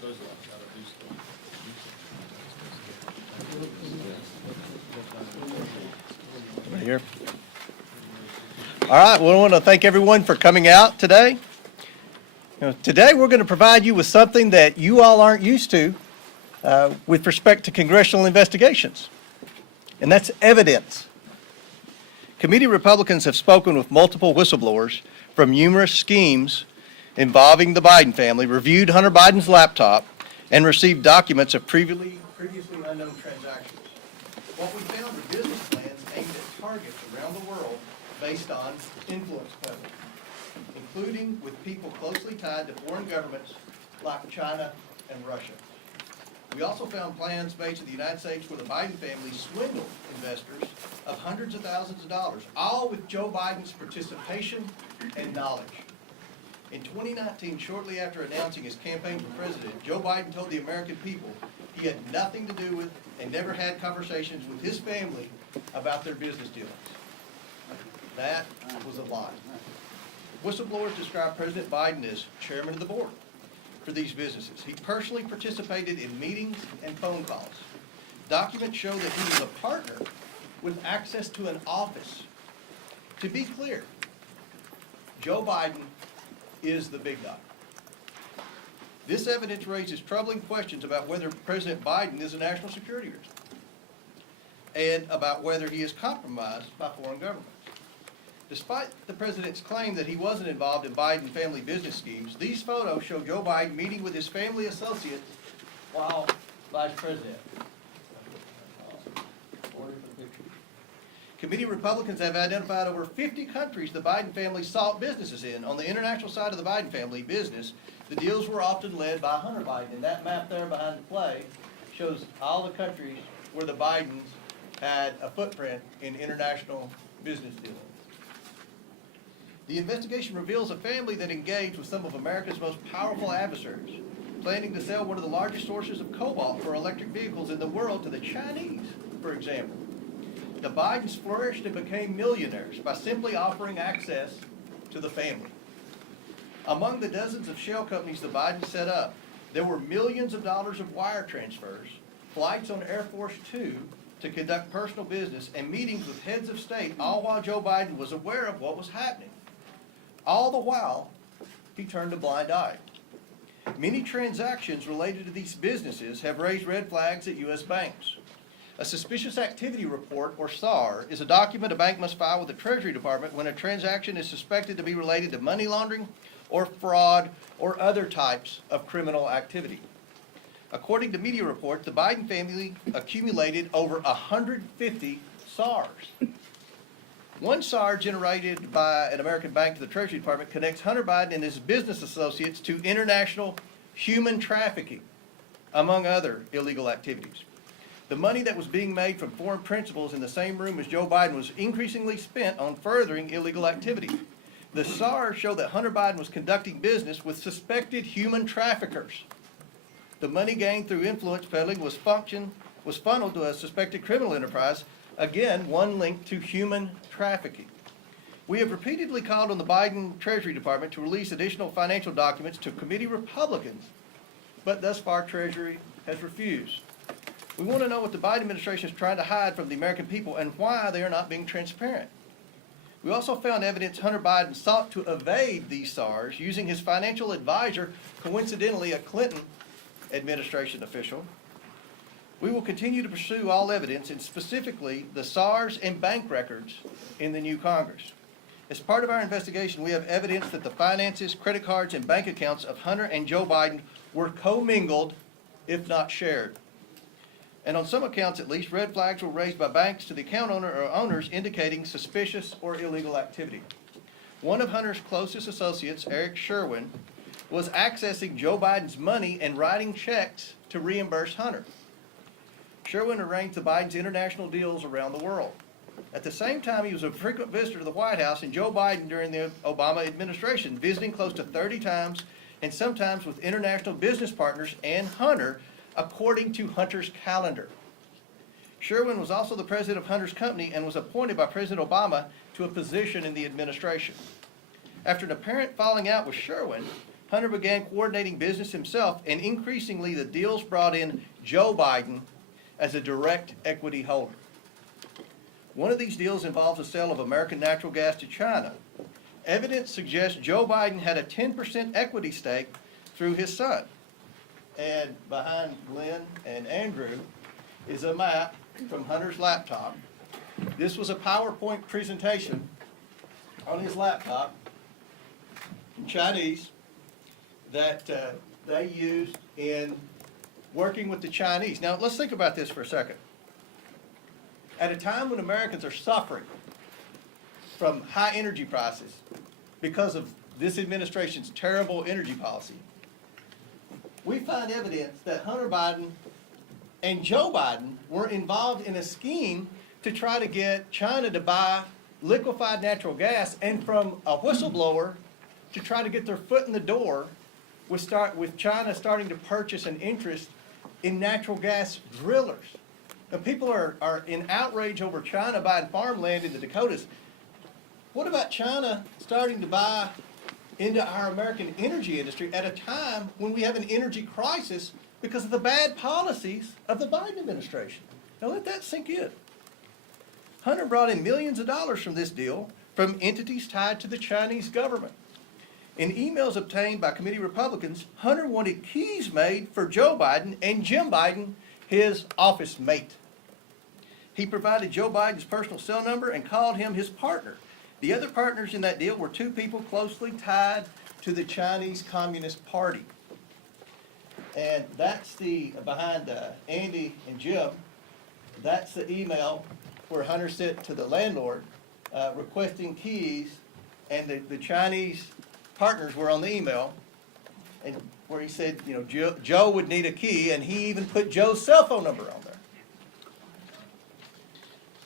those lots out of these. Right here. All right, well, I want to thank everyone for coming out today. Today we're going to provide you with something that you all aren't used to with respect to congressional investigations, and that's evidence. Committee Republicans have spoken with multiple whistleblowers from numerous schemes involving the Biden family, reviewed Hunter Biden's laptop, and received documents of previously unknown transactions. What we found are business plans aimed at targets around the world based on influence peddling, including with people closely tied to foreign governments like China and Russia. We also found plans made to the United States where the Biden family swindled investors of hundreds of thousands of dollars, all with Joe Biden's participation and knowledge. In 2019, shortly after announcing his campaign for president, Joe Biden told the American people he had nothing to do with and never had conversations with his family about their business dealings. That was a lie. Whistleblowers described President Biden as chairman of the board for these businesses. He personally participated in meetings and phone calls. Documents show that he was a partner with access to an office. To be clear, Joe Biden is the big dog. This evidence raises troubling questions about whether President Biden is a national security risk and about whether he is compromised by foreign governments. Despite the president's claim that he wasn't involved in Biden family business schemes, these photos show Joe Biden meeting with his family associates while vice president. Committee Republicans have identified over 50 countries the Biden family sought businesses in. On the international side of the Biden family business, the deals were often led by Hunter Biden. And that map there behind the play shows all the countries where the Bidens had a footprint in international business dealings. The investigation reveals a family that engaged with some of America's most powerful adversaries, planning to sell one of the largest sources of cobalt for electric vehicles in the world to the Chinese, for example. The Bidens flourished and became millionaires by simply offering access to the family. Among the dozens of shell companies the Bidens set up, there were millions of dollars of wire transfers, flights on Air Force Two to conduct personal business, and meetings with heads of state, all while Joe Biden was aware of what was happening. All the while, he turned a blind eye. Many transactions related to these businesses have raised red flags at U.S. banks. A suspicious activity report, or SAR, is a document a bank must file with the Treasury Department when a transaction is suspected to be related to money laundering or fraud or other types of criminal activity. According to media reports, the Biden family accumulated over 150 SARs. One SAR generated by an American bank to the Treasury Department connects Hunter Biden and his business associates to international human trafficking, among other illegal activities. The money that was being made from foreign principals in the same room as Joe Biden was increasingly spent on furthering illegal activity. The SAR showed that Hunter Biden was conducting business with suspected human traffickers. The money gained through influence peddling was funneled to a suspected criminal enterprise, again, one linked to human trafficking. We have repeatedly called on the Biden Treasury Department to release additional financial documents to committee Republicans, but thus far Treasury has refused. We want to know what the Biden administration is trying to hide from the American people and why they are not being transparent. We also found evidence Hunter Biden sought to evade these SARs using his financial advisor, coincidentally a Clinton administration official. We will continue to pursue all evidence, and specifically the SARs and bank records in the new Congress. As part of our investigation, we have evidence that the finances, credit cards, and bank accounts of Hunter and Joe Biden were commingled, if not shared. And on some accounts, at least, red flags were raised by banks to the account owner or owners indicating suspicious or illegal activity. One of Hunter's closest associates, Eric Sherwin, was accessing Joe Biden's money and writing checks to reimburse Hunter. Sherwin arranged the Biden's international deals around the world. At the same time, he was a frequent visitor to the White House, and Joe Biden during the Obama administration, visiting close to 30 times, and sometimes with international business partners and Hunter, according to Hunter's calendar. Sherwin was also the president of Hunter's company and was appointed by President Obama to a position in the administration. After an apparent falling out with Sherwin, Hunter began coordinating business himself, and increasingly the deals brought in Joe Biden as a direct equity holder. One of these deals involves the sale of American natural gas to China. Evidence suggests Joe Biden had a 10% equity stake through his son. And behind Glenn and Andrew is a map from Hunter's laptop. This was a PowerPoint presentation on his laptop in Chinese that they used in working with the Chinese. Now, let's think about this for a second. At a time when Americans are suffering from high energy prices because of this administration's terrible energy policy, we find evidence that Hunter Biden and Joe Biden were involved in a scheme to try to get China to buy liquefied natural gas, and from a whistleblower to try to get their foot in the door with China starting to purchase an interest in natural gas drillers. Now, people are in outrage over China buying farmland in the Dakotas. What about China starting to buy into our American energy industry at a time when we have an energy crisis because of the bad policies of the Biden administration? Now let that sink in. Hunter brought in millions of dollars from this deal from entities tied to the Chinese government. In emails obtained by committee Republicans, Hunter wanted keys made for Joe Biden and Jim Biden, his office mate. He provided Joe Biden's personal cell number and called him his partner. The other partners in that deal were two people closely tied to the Chinese Communist Party. And that's behind Andy and Jim, that's the email where Hunter sent to the landlord requesting keys, and the Chinese partners were on the email, and where he said, you know, Joe would need a key, and he even put Joe's cell phone number on there.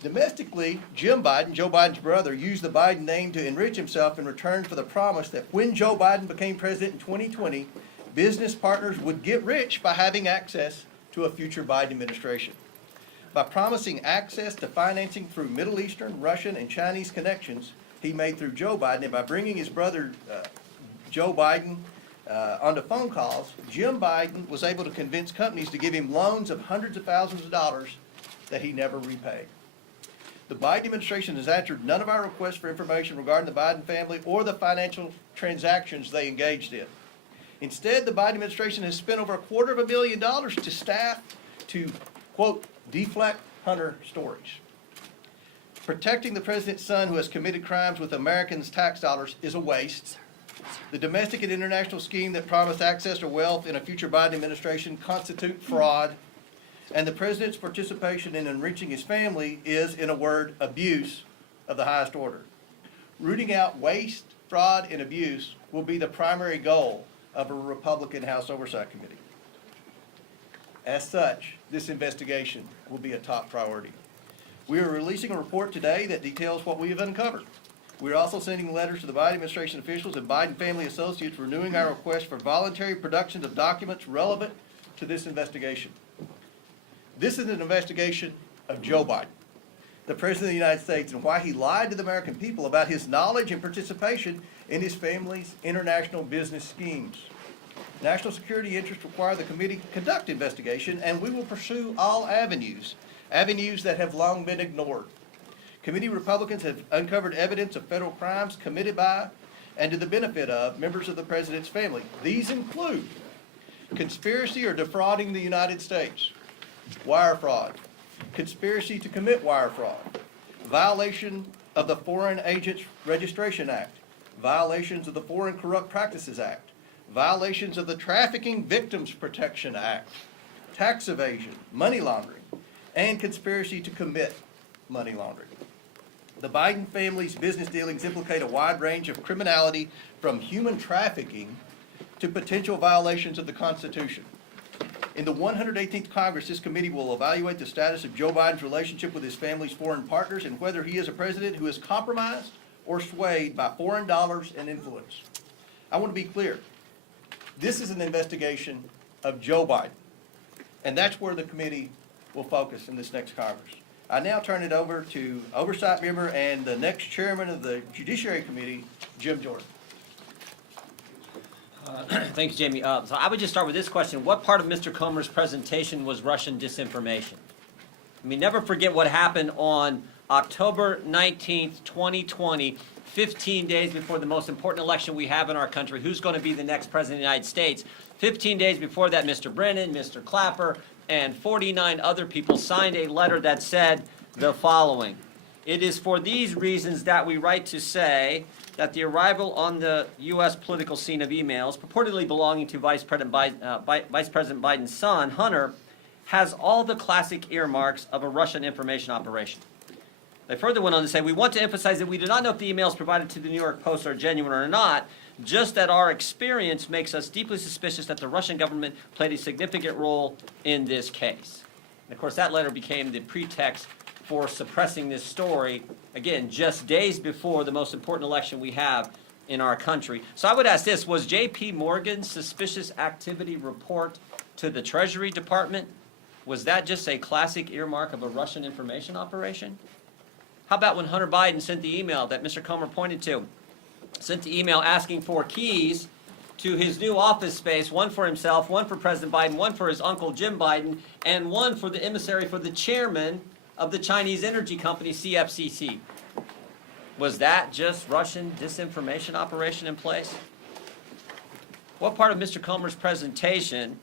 Domestically, Jim Biden, Joe Biden's brother, used the Biden name to enrich himself in return for the promise that when Joe Biden became president in 2020, business partners would get rich by having access to a future Biden administration. By promising access to financing through Middle Eastern, Russian, and Chinese connections he made through Joe Biden, and by bringing his brother Joe Biden onto phone calls, Jim Biden was able to convince companies to give him loans of hundreds of thousands of dollars that he never repaid. The Biden administration has answered none of our requests for information regarding the Biden family or the financial transactions they engaged in. Instead, the Biden administration has spent over $250 million to staff to, quote, deflect Hunter stories. Protecting the president's son who has committed crimes with Americans' tax dollars is a waste. The domestic and international scheme that promised access to wealth in a future Biden administration constitute fraud. And the president's participation in enriching his family is, in a word, abuse of the highest order. Rooting out waste, fraud, and abuse will be the primary goal of a Republican House Oversight Committee. As such, this investigation will be a top priority. We are releasing a report today that details what we have uncovered. We are also sending letters to the Biden administration officials and Biden family associates renewing our request for voluntary production of documents relevant to this investigation. This is an investigation of Joe Biden, the President of the United States, and why he lied to the American people about his knowledge and participation in his family's international business schemes. National security interests require the committee conduct investigation, and we will pursue all avenues that have long been ignored. Committee Republicans have uncovered evidence of federal crimes committed by and to the benefit of members of the President's family. These include conspiracy or defrauding the United States, wire fraud, conspiracy to commit wire fraud, violation of the Foreign Agents Registration Act, violations of the Foreign Corrupt Practices Act, violations of the Trafficking Victims Protection Act, tax evasion, money laundering, and conspiracy to commit money laundering. The Biden family's business dealings implicate a wide range of criminality, from human trafficking to potential violations of the Constitution. In the 118th Congress, this committee will evaluate the status of Joe Biden's relationship with his family's foreign partners and whether he is a president who is compromised or swayed by foreign dollars and influence. I want to be clear. This is an investigation of Joe Biden, and that's where the committee will focus in this next Congress. I now turn it over to Oversight Member and the next Chairman of the Judiciary Committee, Jim Jordan. Thank you, Jamie. So I would just start with this question. What part of Mr. Comer's presentation was Russian disinformation? I mean, never forget what happened on October 19th, 2020, 15 days before the most important election we have in our country. Who's going to be the next president of the United States? 15 days before that, Mr. Brennan, Mr. Clapper, and 49 other people signed a letter that said the following. It is for these reasons that we write to say that the arrival on the U.S. political scene of emails purportedly belonging to Vice President Biden's son, Hunter, has all the classic earmarks of a Russian information operation. They further went on to say, we want to emphasize that we do not know if the emails provided to the New York Post are genuine or not, just that our experience makes us deeply suspicious that the Russian government played a significant role in this case. And of course, that letter became the pretext for suppressing this story, again, just days before the most important election we have in our country. So I would ask this, was J.P. Morgan's suspicious activity report to the Treasury Department, was that just a classic earmark of a Russian information operation? How about when Hunter Biden sent the email that Mr. Comer pointed to, sent the email asking for keys to his new office space, one for himself, one for President Biden, one for his uncle Jim Biden, and one for the emissary for the chairman of the Chinese energy company CFCC. Was that just Russian disinformation operation in place? What part of Mr. Comer's presentation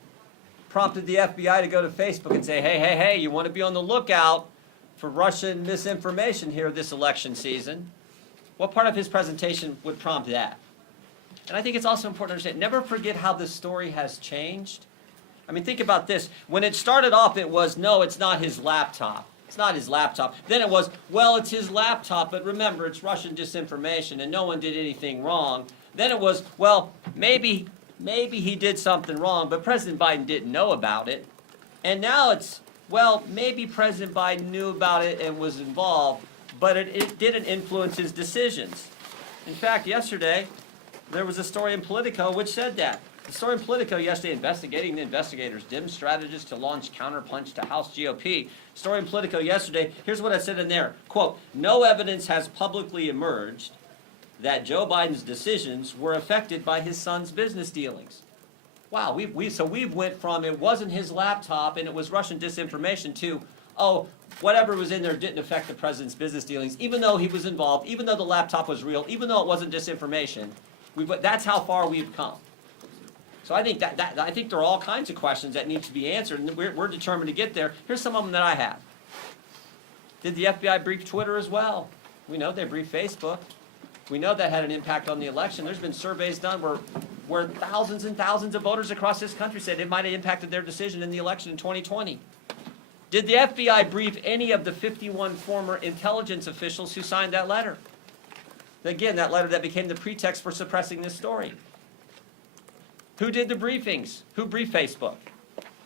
prompted the FBI to go to Facebook and say, hey, you want to be on the lookout for Russian misinformation here this election season? What part of his presentation would prompt that? And I think it's also important to understand, never forget how the story has changed. I mean, think about this. When it started off, it was, no, it's not his laptop. It's not his laptop. Then it was, well, it's his laptop, but remember, it's Russian disinformation and no one did anything wrong. Then it was, well, maybe he did something wrong, but President Biden didn't know about it. And now it's, well, maybe President Biden knew about it and was involved, but it didn't influence his decisions. In fact, yesterday, there was a story in Politico which said that. The story in Politico yesterday, investigating the investigators, dim strategists to launch counterpunch to House GOP. Story in Politico yesterday, here's what I said in there. Quote, no evidence has publicly emerged that Joe Biden's decisions were affected by his son's business dealings. Wow, we've went from it wasn't his laptop and it was Russian disinformation to, oh, whatever was in there didn't affect the president's business dealings, even though he was involved, even though the laptop was real, even though it wasn't disinformation. That's how far we've come. So I think I think there are all kinds of questions that need to be answered, and we're determined to get there. Here's some of them that I have. Did the FBI brief Twitter as well? We know they briefed Facebook. We know that had an impact on the election. There's been surveys done where thousands and thousands of voters across this country said it might have impacted their decision in the election in 2020. Did the FBI brief any of the 51 former intelligence officials who signed that letter? Again, that letter that became the pretext for suppressing this story. Who did the briefings? Who briefed Facebook?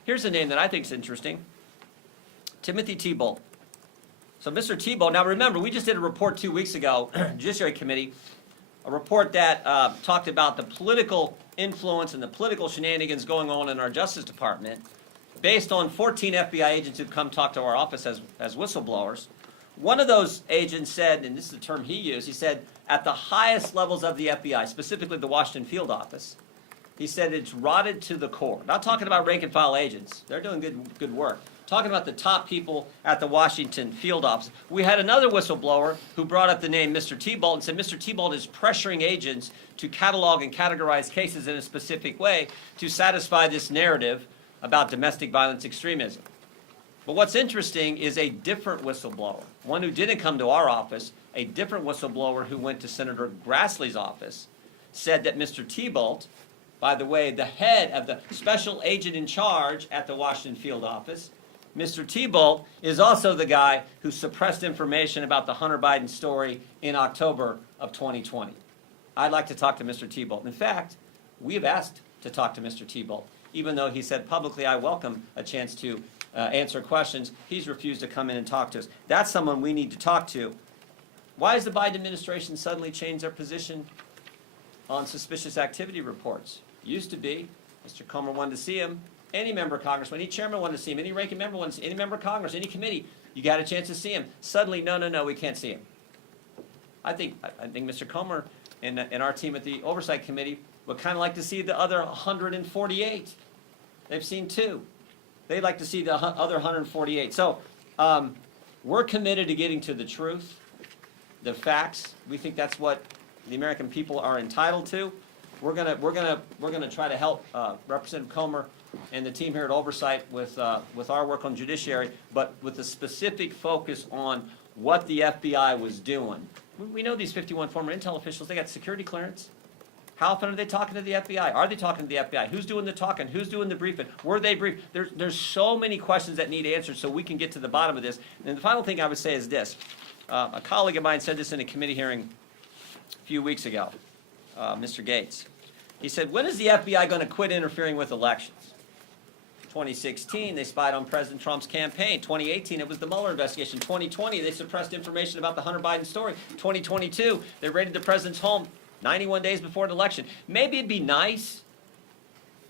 Here's a name that I think is interesting. Timothy Thibault. So Mr. Thibault, now remember, we just did a report 2 weeks ago, Judiciary Committee, a report that talked about the political influence and the political shenanigans going on in our Justice Department based on 14 FBI agents who've come talk to our office as whistleblowers. One of those agents said, and this is the term he used, he said, at the highest levels of the FBI, specifically the Washington field office, he said it's rotted to the core. Not talking about rank and file agents. They're doing good work. Talking about the top people at the Washington field office. We had another whistleblower who brought up the name Mr. Thibault and said Mr. Thibault is pressuring agents to catalog and categorize cases in a specific way to satisfy this narrative about domestic violence extremism. But what's interesting is a different whistleblower, one who didn't come to our office, a different whistleblower who went to Senator Grassley's office, said that Mr. Thibault, by the way, the head of the special agent in charge at the Washington field office, Mr. Thibault is also the guy who suppressed information about the Hunter Biden story in October of 2020. I'd like to talk to Mr. Thibault. In fact, we have asked to talk to Mr. Thibault. Even though he said publicly, I welcome a chance to answer questions, he's refused to come in and talk to us. That's someone we need to talk to. Why has the Biden administration suddenly changed their position on suspicious activity reports? Used to be, Mr. Comer wanted to see him, any member of Congress, any chairman wanted to see him, any ranking member wanted to see him, any member of Congress, any committee, you got a chance to see him. Suddenly, no, we can't see him. I think Mr. Comer and our team at the Oversight Committee would kind of like to see the other 148. They've seen 2. They'd like to see the other 148. So we're committed to getting to the truth, the facts. We think that's what the American people are entitled to. We're gonna try to help Representative Comer and the team here at Oversight with our work on judiciary, but with a specific focus on what the FBI was doing. We know these 51 former intel officials, they got security clearance. How often are they talking to the FBI? Are they talking to the FBI? Who's doing the talking? Who's doing the briefing? Were they briefed? There's so many questions that need answered so we can get to the bottom of this. And the final thing I would say is this. A colleague of mine said this in a committee hearing a few weeks ago, Mr. Gates. He said, when is the FBI going to quit interfering with elections? 2016, they spied on President Trump's campaign. 2018, it was the Mueller investigation. 2020, they suppressed information about the Hunter Biden story. 2022, they raided the president's home 91 days before an election. Maybe it'd be nice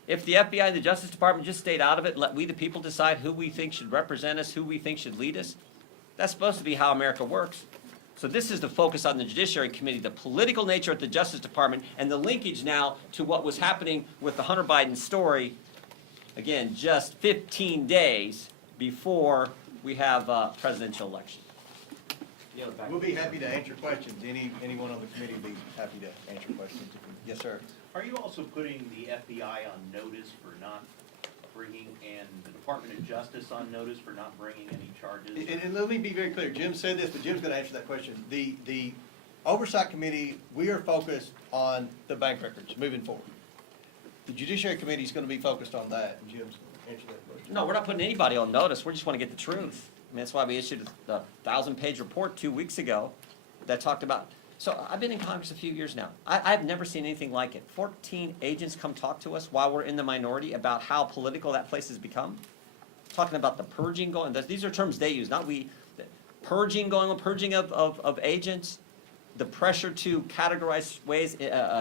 if the FBI and the Justice Department just stayed out of it and let we the people decide who we think should represent us, who we think should lead us. That's supposed to be how America works. So this is the focus on the Judiciary Committee, the political nature at the Justice Department, and the linkage now to what was happening with the Hunter Biden story. Again, just 15 days before we have a presidential election. We'll be happy to answer questions. Anyone on the committee will be happy to answer questions. Yes, sir. Are you also putting the FBI on notice for not bringing, and the Department of Justice on notice for not bringing any charges? And let me be very clear. Jim said this, but Jim's going to answer that question. The Oversight Committee, we are focused on the bank records moving forward. The Judiciary Committee is going to be focused on that, and Jim's going to answer that question. No, we're not putting anybody on notice. We just want to get the truth. I mean, that's why we issued a 1,000-page report 2 weeks ago that talked about. So I've been in Congress a few years now. I've never seen anything like it. 14 agents come talk to us while we're in the minority about how political that place has become. Talking about the purging going. These are terms they use, not we. Purging going on, purging of agents. The pressure to categorize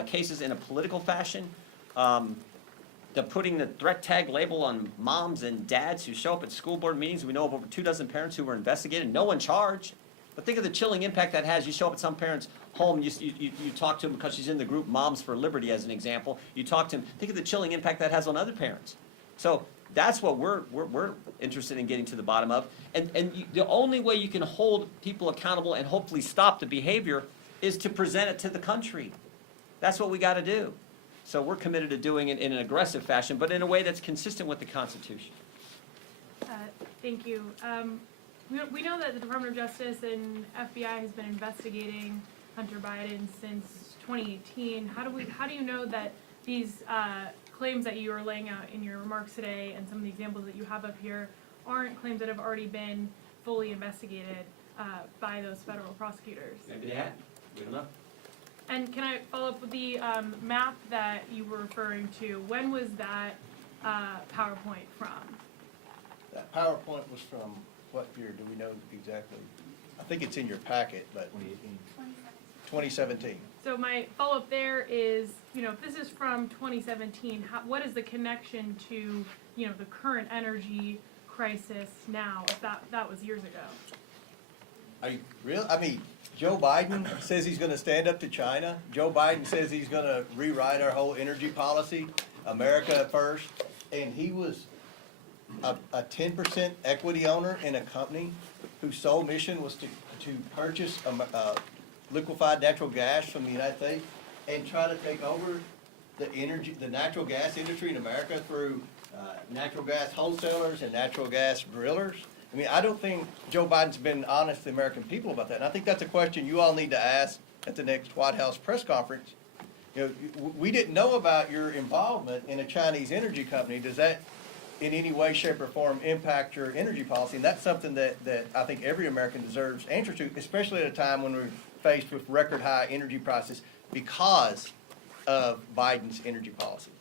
cases in a political fashion. The putting the threat tag label on moms and dads who show up at school board meetings. We know of over 24 parents who were investigated, no one charged. But think of the chilling impact that has. You show up at some parent's home, you talk to him because she's in the group Moms for Liberty as an example. You talk to him, think of the chilling impact that has on other parents. So that's what we're interested in getting to the bottom of. And the only way you can hold people accountable and hopefully stop the behavior is to present it to the country. That's what we got to do. So we're committed to doing it in an aggressive fashion, but in a way that's consistent with the Constitution. Thank you. We know that the Department of Justice and FBI has been investigating Hunter Biden since 2018. How do you know that these claims that you are laying out in your remarks today and some of the examples that you have up here aren't claims that have already been fully investigated by those federal prosecutors? Maybe they had. We don't know. And can I follow up with the map that you were referring to? When was that PowerPoint from? That PowerPoint was from what year? Do we know exactly? I think it's in your packet, but 2017. So my follow-up there is, if this is from 2017, what is the connection to, the current energy crisis now, if that was years ago? Are you real? I mean, Joe Biden says he's going to stand up to China. Joe Biden says he's going to rewrite our whole energy policy, America first. And he was a 10% equity owner in a company whose sole mission was to purchase liquefied natural gas from the United States and try to take over the natural gas industry in America through natural gas wholesalers and natural gas drillers. I mean, I don't think Joe Biden's been honest to the American people about that. And I think that's a question you all need to ask at the next White House press conference. We didn't know about your involvement in a Chinese energy company. Does that in any way, shape, or form impact your energy policy? And that's something that I think every American deserves answers to, especially at a time when we're faced with record high energy prices because of Biden's energy policy.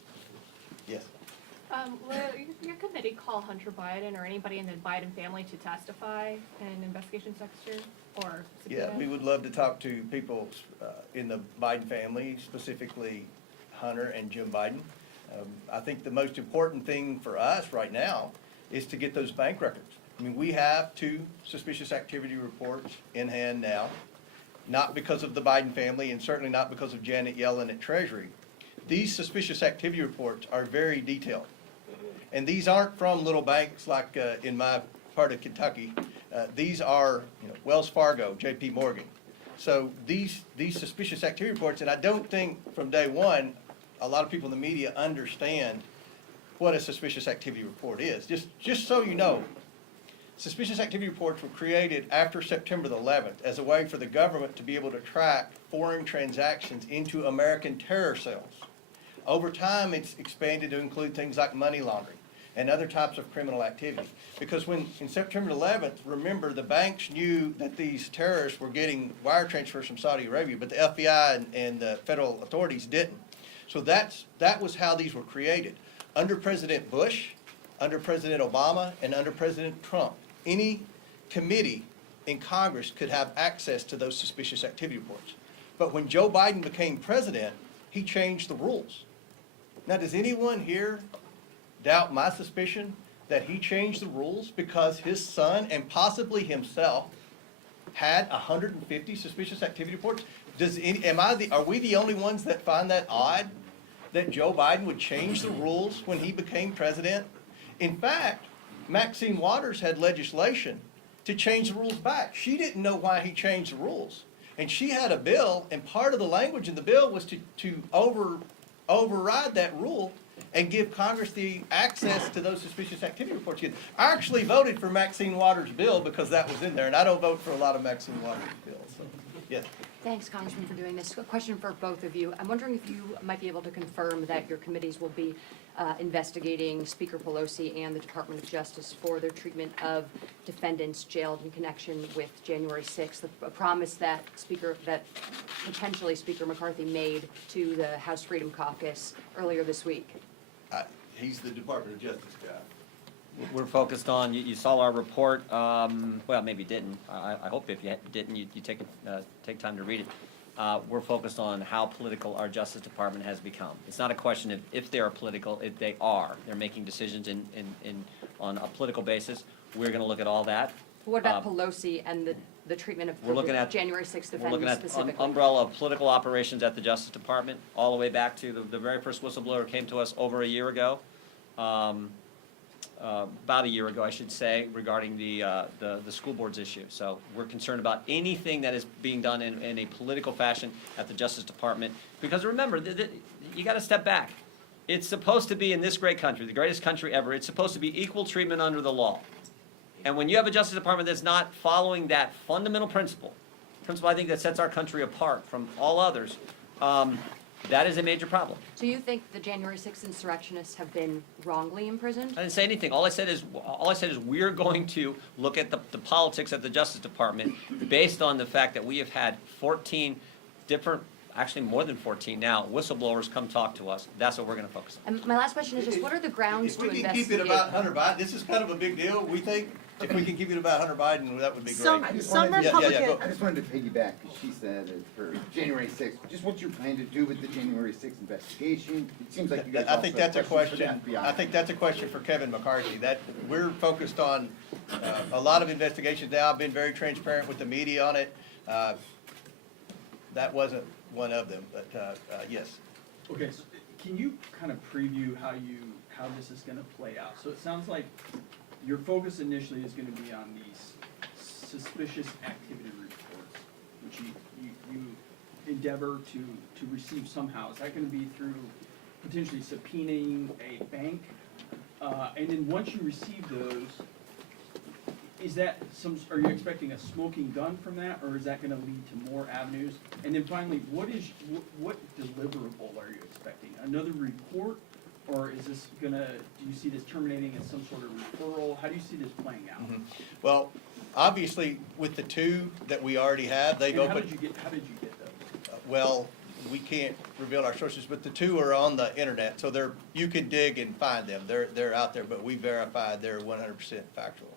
Yes. Will your committee call Hunter Biden or anybody in the Biden family to testify in investigations next year? Or Yeah, we would love to talk to people in the Biden family, specifically Hunter and Jim Biden. I think the most important thing for us right now is to get those bank records. I mean, we have 2 suspicious activity reports in hand now, not because of the Biden family and certainly not because of Janet Yellen at Treasury, these suspicious activity reports are very detailed. And these aren't from little banks like in my part of Kentucky. These are, Wells Fargo, J.P. Morgan. So these suspicious activity reports, and I don't think from day one, a lot of people in the media understand what a suspicious activity report is. Just so you know, suspicious activity reports were created after September the 11th as a way for the government to be able to track foreign transactions into American terror cells. Over time, it's expanded to include things like money laundering and other types of criminal activity. Because when, in September 11th, remember, the banks knew that these terrorists were getting wire transfers from Saudi Arabia, but the FBI and the federal authorities didn't. So that was how these were created. Under President Bush, under President Obama, and under President Trump, any committee in Congress could have access to those suspicious activity reports. But when Joe Biden became president, he changed the rules. Now, does anyone here doubt my suspicion that he changed the rules because his son and possibly himself had 150 suspicious activity reports? Are we the only ones that find that odd, that Joe Biden would change the rules when he became president? In fact, Maxine Waters had legislation to change the rules back. She didn't know why he changed the rules. And she had a bill, and part of the language in the bill was to override that rule and give Congress the access to those suspicious activity reports again. I actually voted for Maxine Waters' bill because that was in there, and I don't vote for a lot of Maxine Waters' bills. So, yes. Thanks, Congressman, for doing this. A question for both of you. I'm wondering if you might be able to confirm that your committees will be investigating Speaker Pelosi and the Department of Justice for their treatment of defendants jailed in connection with January 6th, a promise that potentially Speaker McCarthy made to the House Freedom Caucus earlier this week. He's the Department of Justice guy. We're focused on, you saw our report, well, maybe you didn't. I hope if you didn't, you take time to read it. We're focused on how political our Justice Department has become. It's not a question of if they are political, they are. They're making decisions on a political basis. We're gonna look at all that. What about Pelosi and the treatment of January 6th We're looking defendants at specifically? umbrella of political operations at the Justice Department, all the way back to the very first whistleblower came to us over a year ago. About a year ago, I should say, regarding the school boards issue. So we're concerned about anything that is being done in a political fashion at the Justice Department. Because remember, you got to step back. It's supposed to be, in this great country, the greatest country ever, it's supposed to be equal treatment under the law. And when you have a Justice Department that's not following that fundamental principle I think that sets our country apart from all others, that is a major problem. So you think the January 6th insurrectionists have been wrongly imprisoned? I didn't say anything. All I said is we're going to look at the politics at the Justice Department based on the fact that we have had 14 different, actually more than 14 now, whistleblowers come talk to us. That's what we're going to focus on. And my last question is just, what are the grounds to If we can investigate? keep it about Hunter Biden, this is kind of a big deal, we think. If we can keep it about Hunter Biden, that would be great. Some Republican, go. I just wanted to piggyback, because she said that for January 6th, just what you plan to do with the January 6th investigation. It seems like you guys I think also have that's a questions question, for the FBI. I think that's a question for Kevin McCarthy. That, we're focused on a lot of investigations now. I've been very transparent with the media on it. That wasn't one of them, but yes. Okay, so can you kind of preview how this is gonna play out? So it sounds like your focus initially is gonna be on these suspicious activity reports, which you endeavor to receive somehow. Is that gonna be through potentially subpoenaing a bank? And then once you receive those, is that are you expecting a smoking gun from that, or is that gonna lead to more avenues? And then finally, what deliverable are you expecting? Another report? Or is this do you see this terminating as some sort of referral? How do you see this playing out? Mm-hmm. Well, obviously, with the two that we already have, they've And opened. how did you get those? Well, we can't reveal our sources, but the two are on the internet, so you can dig and find them. They're out there, but we verified they're 100% factual.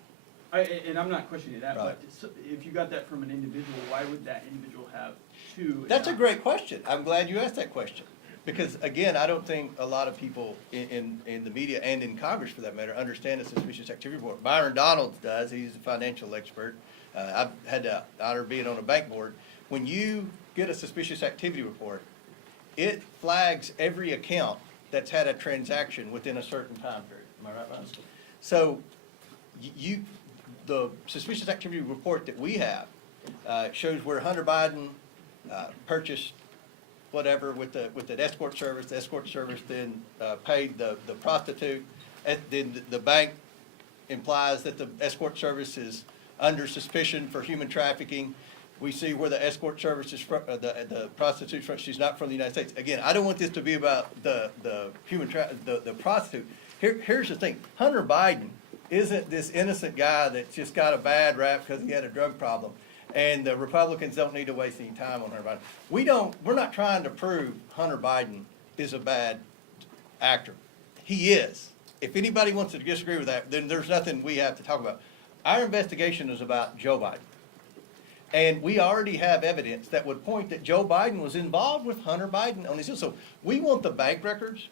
And I'm not questioning that, Right. but if you got that from an individual, why would that individual have two? That's a great question. I'm glad you asked that question. Because, again, I don't think a lot of people in the media and in Congress, for that matter, understand the suspicious activity report. Byron Donalds does. He's a financial expert. I've had the honor of being on a bank board. When you get a suspicious activity report, it flags every account that's had a transaction within a certain time period. Am I right, Ron? So the suspicious activity report that we have shows where Hunter Biden purchased whatever with the escort service. The escort service then paid the prostitute. Then the bank implies that the escort service is under suspicion for human trafficking. We see where the escort service is from, the prostitute's from, she's not from the United States. Again, I don't want this to be about the prostitute. Here's the thing, Hunter Biden isn't this innocent guy that's just got a bad rap because he had a drug problem. And the Republicans don't need to waste any time on Hunter Biden. We're not trying to prove Hunter Biden is a bad actor. He is. If anybody wants to disagree with that, then there's nothing we have to talk about. Our investigation is about Joe Biden. And we already have evidence that would point that Joe Biden was involved with Hunter Biden on this. So we want the bank records,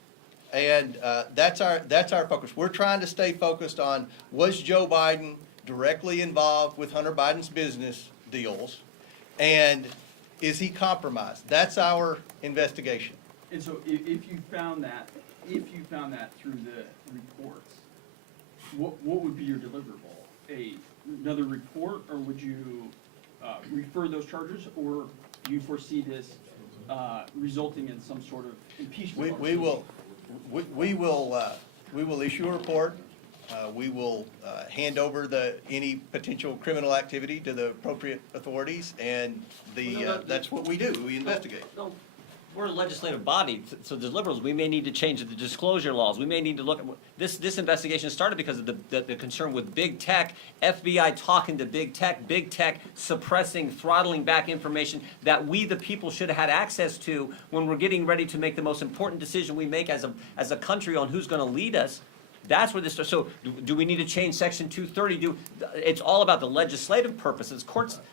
and that's our focus. We're trying to stay focused on, was Joe Biden directly involved with Hunter Biden's business deals, and is he compromised? That's our investigation. And so if you found that through the reports, what would be your deliverable? Another report, or would you refer those charges, or do you foresee this resulting in some sort of impeachment? We will issue a report. We will hand over any potential criminal activity to the appropriate authorities, and that's what we do. We investigate. No, we're a legislative body, so the liberals, we may need to change the disclosure laws. We may need to look at, this investigation started because of the concern with big tech, FBI talking to big tech suppressing, throttling back information that we, the people, should have had access to when we're getting ready to make the most important decision we make as a country on who's going to lead us. That's where this starts. So do we need to change Section 230? It's all about the legislative purposes.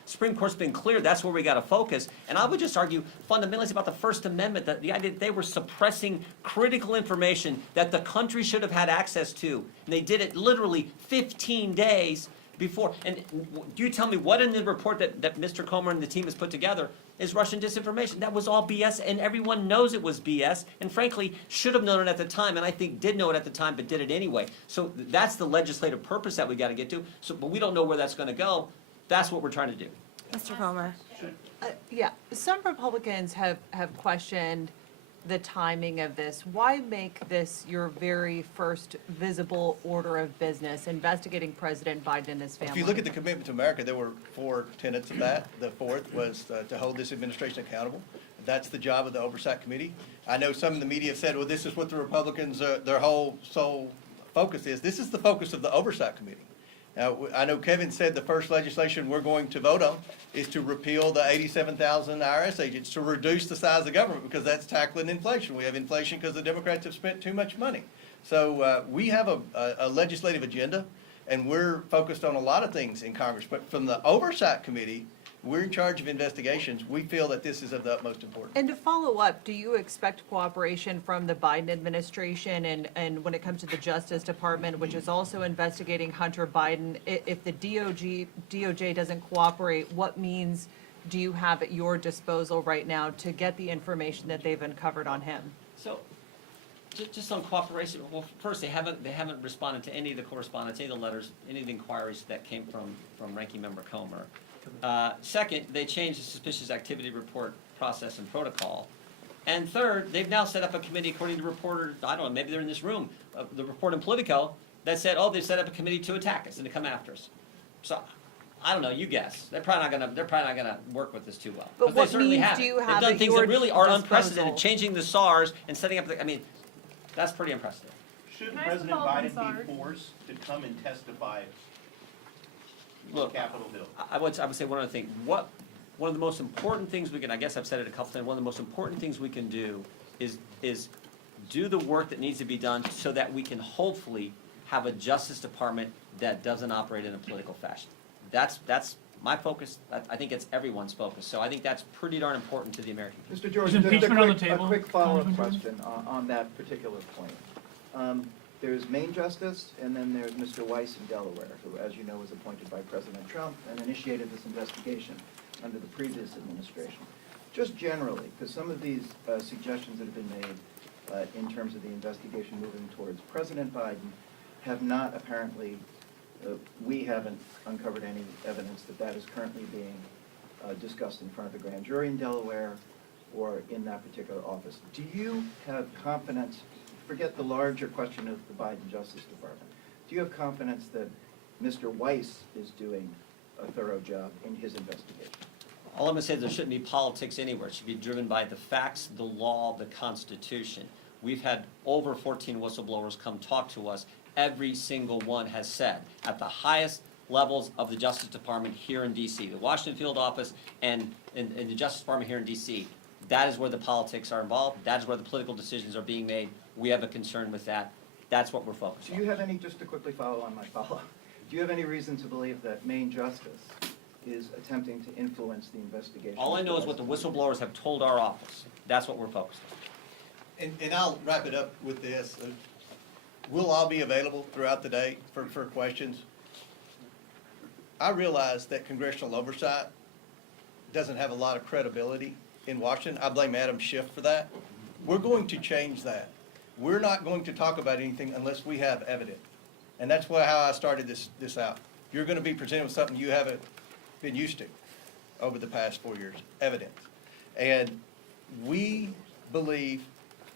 Supreme Court's been clear, that's where we got to focus. And I would just argue fundamentally it's about the First Amendment, that the idea that they were suppressing critical information that the country should have had access to. And they did it literally 15 days before. And do you tell me what in the report that Mr. Comer and the team has put together is Russian disinformation? That was all BS, and everyone knows it was BS, and frankly, should have known it at the time, and I think did know it at the time, but did it anyway. So that's the legislative purpose that we got to get to. So, but we don't know where that's going to go. That's what we're trying to do. Mr. Comer. Yeah, some Republicans have questioned the timing of this. Why make this your very first visible order of business, investigating President Biden and his family? If you look at the commitment to America, there were 4 tenets of that. The fourth was to hold this administration accountable. That's the job of the Oversight Committee. I know some of the media have said, well, this is what the Republicans, their whole sole focus is. This is the focus of the Oversight Committee. Now, I know Kevin said the first legislation we're going to vote on is to repeal the 87,000 IRS agents, to reduce the size of government, because that's tackling inflation. We have inflation because the Democrats have spent too much money. So we have a legislative agenda, and we're focused on a lot of things in Congress. But from the Oversight Committee, we're in charge of investigations. We feel that this is of the utmost importance. And to follow up, do you expect cooperation from the Biden administration and when it comes to the Justice Department, which is also investigating Hunter Biden? If the DOJ doesn't cooperate, what means do you have at your disposal right now to get the information that they've uncovered on him? So, just on cooperation, well, first, they haven't responded to any of the correspondence, any of the letters, any of the inquiries that came from Ranking Member Comer. Second, they changed the suspicious activity report process and protocol. And third, they've now set up a committee, according to reporters, I don't know, maybe they're in this room, the report in Politico, that said, oh, they've set up a committee to attack us and to come after us. So, I don't know, you guess. They're probably not gonna work with this too well. But they what certainly means haven't. do you They've have done at things your that really are disposal? unprecedented, changing the SARS and setting up that's pretty impressive. Should Can I ask a President follow-up on Biden SARS? be forced to come and testify on Look, Capitol Hill? I would say one other thing. One of the most important things we can, I guess I've said it a couple times, one of the most important things we can do is do the work that needs to be done so that we can hopefully have a Justice Department that doesn't operate in a political fashion. That's my focus. I think it's everyone's focus. So I think that's pretty darn important to the American people. Mr. George, Is just impeachment on the table, a quick follow-up Congressman George? question on that particular point. There's Maine Justice, and then there's Mr. Weiss in Delaware, who, as you know, was appointed by President Trump and initiated this investigation under the previous administration. just generally, because some of these suggestions that have been made in terms of the investigation moving towards President Biden have not apparently, we haven't uncovered any evidence that that is currently being discussed in front of the grand jury in Delaware or in that particular office. Do you have confidence, forget the larger question of the Biden Justice Department, do you have confidence that Mr. Weiss is doing a thorough job in his investigation? All I'm going to say is there shouldn't be politics anywhere. It should be driven by the facts, the law, the Constitution. We've had over 14 whistleblowers come talk to us. Every single one has said, at the highest levels of the Justice Department here in D.C., the Washington field office and the Justice Department here in D.C., that is where the politics are involved. That is where the political decisions are being made. We have a concern with that. That's what we're focused on. Do you have any, just to quickly follow on my follow-up, do you have any reason to believe that Maine Justice is attempting to influence the investigation? All I know is what the whistleblowers have told our office. That's what we're focused on. And I'll wrap it up with this. We'll all be available throughout the day for questions. I realize that congressional oversight doesn't have a lot of credibility in Washington. I blame Adam Schiff for that. We're going to change that. We're not going to talk about anything unless we have evidence. And that's how I started this out. You're going to be presented with something you haven't been used to over the past 4 years, evidence. And we believe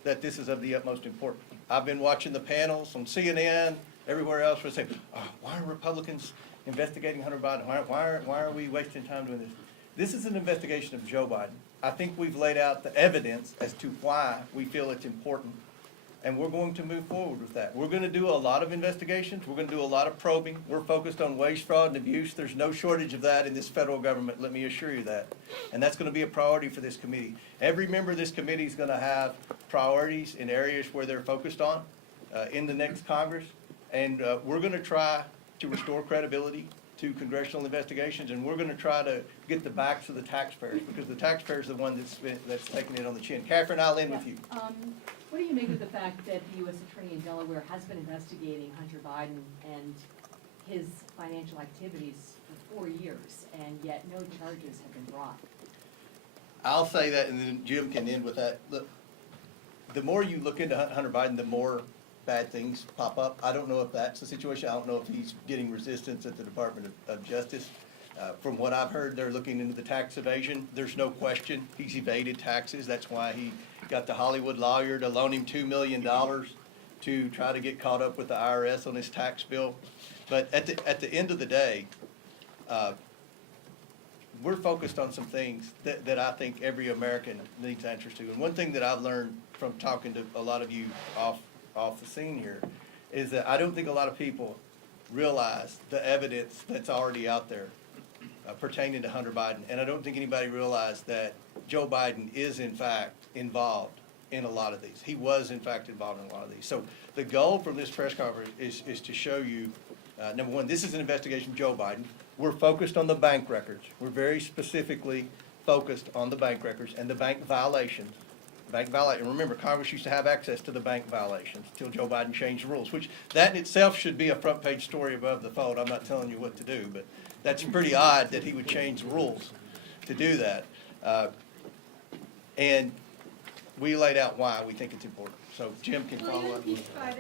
that this is of the utmost importance. I've been watching the panels on CNN, everywhere else, where they say, oh, why are Republicans investigating Hunter Biden? Why are we wasting time doing this? This is an investigation of Joe Biden. I think we've laid out the evidence as to why we feel it's important, and we're going to move forward with that. We're going to do a lot of investigations. We're going to do a lot of probing. We're focused on waste, fraud, and abuse. There's no shortage of that in this federal government, let me assure you that. And that's going to be a priority for this committee. Every member of this committee is going to have priorities in areas where they're focused on in the next Congress. And we're going to try to restore credibility to congressional investigations, and we're going to try to get the backs of the taxpayers, because the taxpayers are the one that's taking it on the chin. Catherine, I'll end with you. What do you make of the fact that the U.S. Attorney in Delaware has been investigating Hunter Biden and his financial activities for 4 years, and yet no charges have been brought? I'll say that, and then Jim can end with that. Look, the more you look into Hunter Biden, the more bad things pop up. I don't know if that's the situation. I don't know if he's getting resistance at the Department of Justice. From what I've heard, they're looking into the tax evasion. There's no question he's evaded taxes. That's why he got the Hollywood lawyer to loan him $2 million to try to get caught up with the IRS on his tax bill. But at the end of the day, we're focused on some things that I think every American needs answers to. And one thing that I've learned from talking to a lot of you off the scene here is that I don't think a lot of people realize the evidence that's already out there pertaining to Hunter Biden. And I don't think anybody realized that Joe Biden is in fact involved in a lot of these. He was in fact involved in a lot of these. So the goal from this press conference is to show you, number one, this is an investigation of Joe Biden. We're focused on the bank records. We're very specifically focused on the bank records and the bank violations. And remember, Congress used to have access to the bank violations until Joe Biden changed the rules, which that in itself should be a front page story above the fold. I'm not telling you what to do, but that's pretty odd that he would change the rules to do that. And we laid out why we think it's important. So Jim can follow up. Will you impeach Biden?